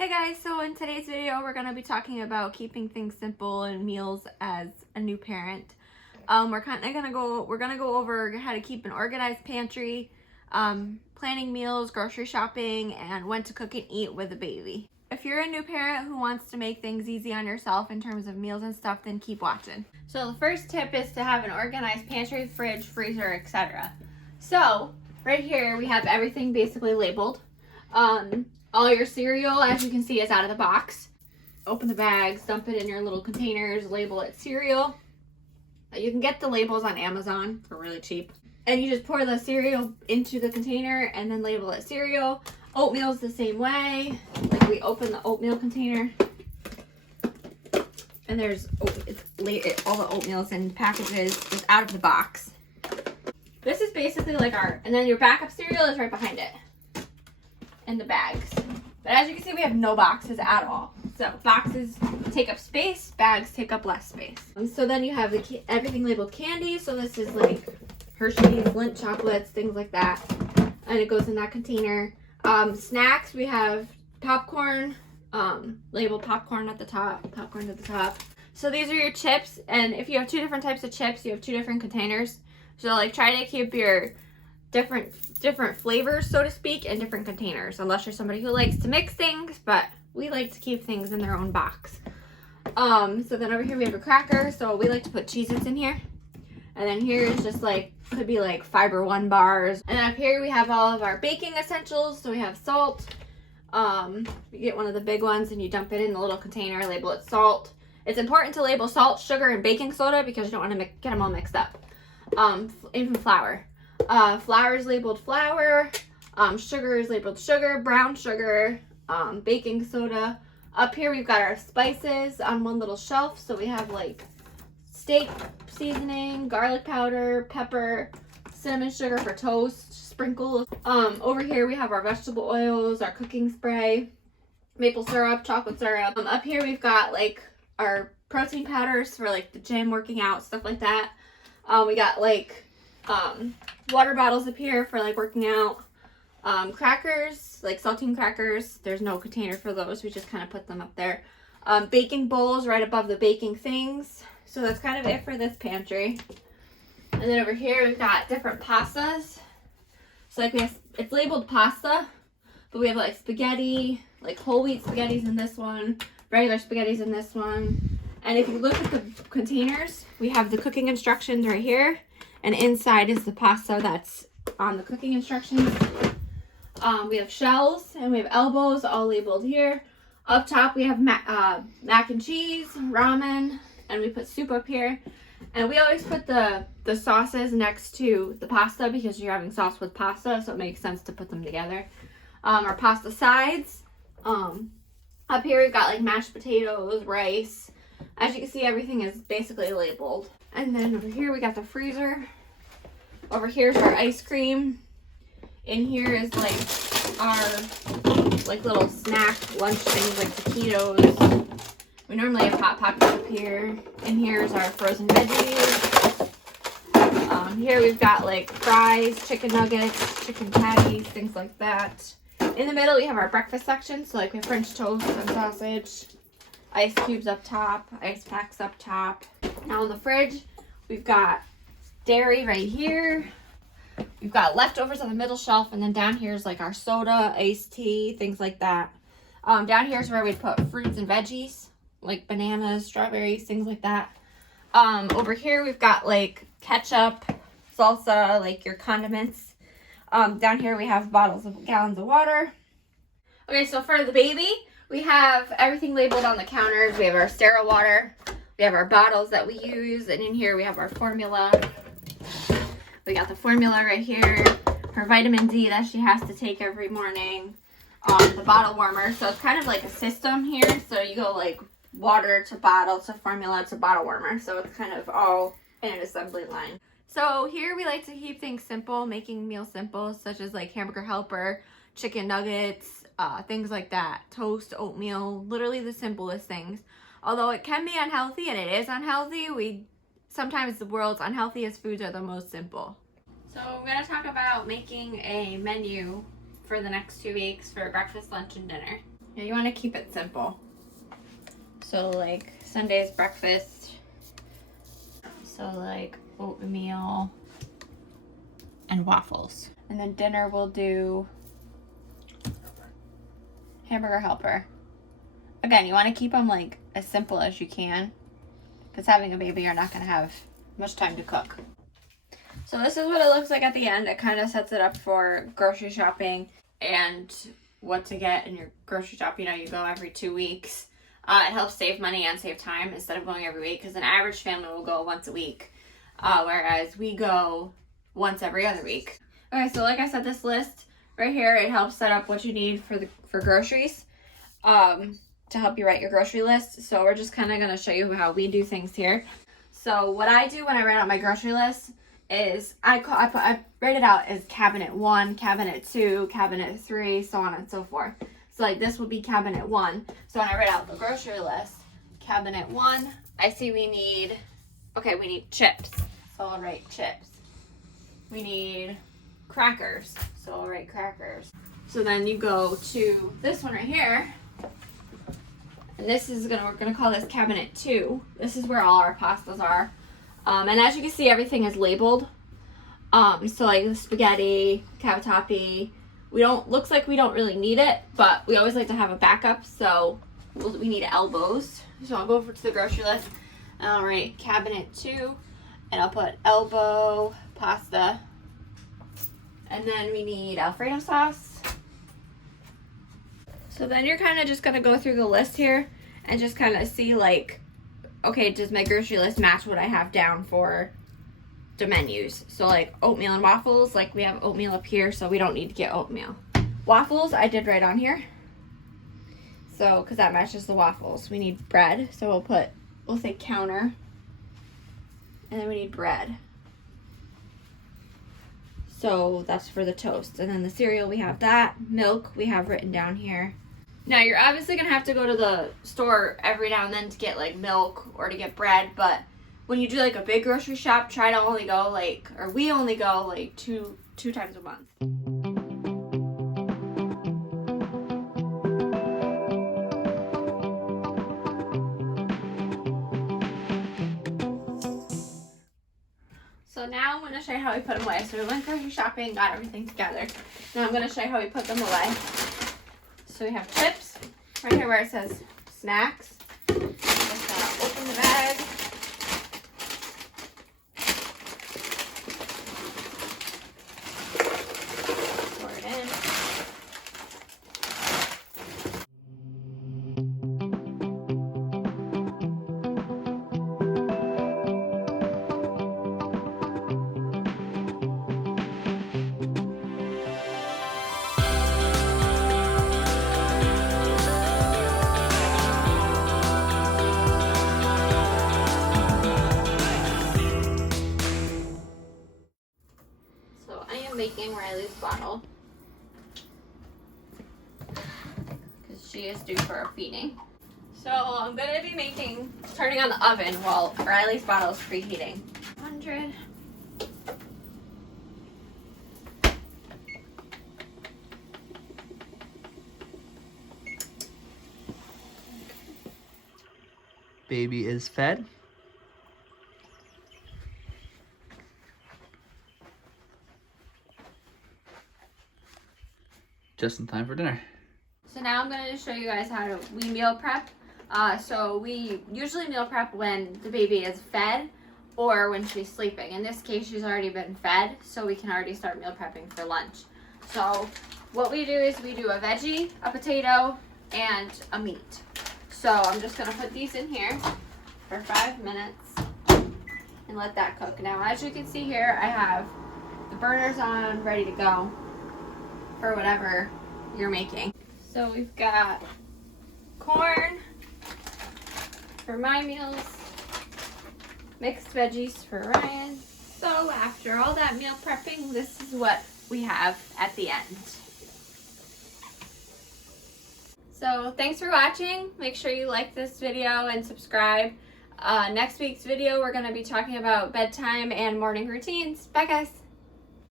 Hey guys, so in today's video we're going to be talking about keeping things simple and meals as a new parent. We're gonna go over how to keep an organized pantry, planning meals, grocery shopping, and when to cook and eat with a baby. If you're a new parent who wants to make things easy on yourself in terms of meals and stuff, then keep watching. So the first tip is to have an organized pantry, fridge, freezer, etc. So right here we have everything basically labeled. All your cereal, as you can see, is out of the box. Open the bags, dump it in your little containers, label it cereal. You can get the labels on Amazon for really cheap. And you just pour the cereal into the container and then label it cereal. Oatmeal's the same way. Like, we open the oatmeal container and there's all the oatmeals and packages just out of the box. This is basically like and then your backup cereal is right behind it. In the bags. But as you can see, we have no boxes at all. So boxes take up space, bags take up less space. So then you have everything labeled candy. So this is like Hershey's, Lindt chocolates, things like that. And it goes in that container. Snacks, we have popcorn, labeled popcorn at the top. So these are your chips. And if you have two different types of chips, you have two different containers. So like try to keep your different flavors, so to speak, in different containers, unless you're somebody who likes to mix things, but we like to keep things in their own box. So then over here we have a cracker, so we like to put Cheez-Its in here. And then here is just like, could be like Fiber One bars. And then up here we have all of our baking essentials. So we have salt. You get one of the big ones and you dump it in the little container, label it salt. It's important to label salt, sugar, and baking soda because you don't want to get them all mixed up. Even flour. Flour is labeled flour, sugar is labeled sugar, brown sugar, baking soda. Up here we've got our spices on one little shelf. So we have like steak seasoning, garlic powder, pepper, cinnamon sugar for toast, sprinkles. Over here we have our vegetable oils, our cooking spray, maple syrup, chocolate syrup. Up here we've got like our protein powders for like the gym, working out, stuff like that. We got like water bottles up here for like working out. Crackers, like saltine crackers. There's no container for those. We just kind of put them up there. Baking bowls right above the baking things. So that's kind of it for this pantry. And then over here we've got different pastas. So like it's labeled pasta, but we have like spaghetti, like whole wheat spaghettis in this one, regular spaghettis in this one. And if you look at the containers, we have the cooking instructions right here. And inside is the pasta that's on the cooking instructions. We have shells and we have elbows all labeled here. Up top we have mac and cheese, ramen, and we put soup up here. And we always put the sauces next to the pasta because you're having sauce with pasta, so it makes sense to put them together. Our pasta sides. Up here we've got like mashed potatoes, rice. As you can see, everything is basically labeled. And then over here we got the freezer. Over here's our ice cream. In here is like our like little snack lunch things like taquitos. We normally have Hot Pockets up here. And here's our frozen veggies. Here we've got like fries, chicken nuggets, chicken patties, things like that. In the middle we have our breakfast section. So like we have French toast and sausage. Ice cubes up top, ice packs up top. Now in the fridge, we've got dairy right here. We've got leftovers on the middle shelf, and then down here is like our soda, iced tea, things like that. Down here is where we put fruits and veggies, like bananas, strawberries, things like that. Over here we've got like ketchup, salsa, like your condiments. Down here we have gallons of water. Okay, so for the baby, we have everything labeled on the counters. We have our sterile water. We have our bottles that we use. And in here we have our formula. We got the formula right here. Her vitamin D that she has to take every morning. The bottle warmer. So it's kind of like a system here. So you go like water to bottle to formula to bottle warmer. So it's kind of all in an assembly line. So here we like to keep things simple, making meals simple, such as like hamburger helper, chicken nuggets, things like that, toast, oatmeal, literally the simplest things. Although it can be unhealthy, and it is unhealthy, sometimes the world's unhealthiest foods are the most simple. So I'm going to talk about making a menu for the next 2 weeks for breakfast, lunch, and dinner. Yeah, you want to keep it simple. So like Sunday's breakfast. So like oatmeal and waffles. And then dinner we'll do hamburger helper. Again, you want to keep them like as simple as you can, because having a baby, you're not going to have much time to cook. So this is what it looks like at the end. It kind of sets it up for grocery shopping and what to get in your grocery shop. You know, you go every 2 weeks. It helps save money and save time instead of going every week, because an average family will go once a week, whereas we go once every other week. Okay, so like I said, this list right here, it helps set up what you need for groceries, to help you write your grocery list. So we're just kind of going to show you how we do things here. So what I do when I write out my grocery list is I write it out as cabinet 1, cabinet 2, cabinet 3, so on and so forth. So like this would be cabinet 1. So when I write out the grocery list, cabinet 1, I see we need chips. So I'll write chips. We need crackers. So I'll write crackers. So then you go to this one right here. And this is we're gonna call this cabinet 2. This is where all our pastas are. And as you can see, everything is labeled. So like the spaghetti, cavatappi, looks like we don't really need it, but we always like to have a backup, so we need elbows. So I'll go over to the grocery list and I'll write cabinet 2, and I'll put elbow pasta. And then we need Alfredo sauce. So then you're kind of just gonna go through the list here and just kind of see like, okay, does my grocery list match what I have down for the menus? So like oatmeal and waffles, like we have oatmeal up here, so we don't need to get oatmeal. Waffles, I did right on here. So, because that matches the waffles. We need bread, so we'll say counter. And then we need bread. So that's for the toast. And then the cereal, we have that. Milk, we have written down here. Now, you're obviously going to have to go to the store every now and then to get, like, milk or to get bread. But when you do, like, a big grocery shop, try to only go, we only go, like, two times a month. So now I'm going to show you how we put them away. So we went grocery shopping, got everything together. Now I'm going to show you how we put them away. So we have chips, right here where it says snacks. Just open the bag. Pour it in. Making Riley's bottle because she is due for a feeding. So I'm going to be turning on the oven while Riley's bottle is preheating. 100. Baby is fed. Just in time for dinner. So now I'm going to show you guys how we meal prep. So we usually meal prep when the baby is fed or when she's sleeping. In this case, she's already been fed, so we can already start meal prepping for lunch. So what we do is we do a veggie, a potato, and a meat. So I'm just going to put these in here for 5 minutes and let that cook. Now, as you can see here, I have the burners on, ready to go for whatever you're making. So we've got corn for my meals, mixed veggies for Ryan. So after all that meal prepping, this is what we have at the end. So thanks for watching. Make sure you like this video and subscribe. Next week's video, we're going to be talking about bedtime and morning routines. Bye, guys.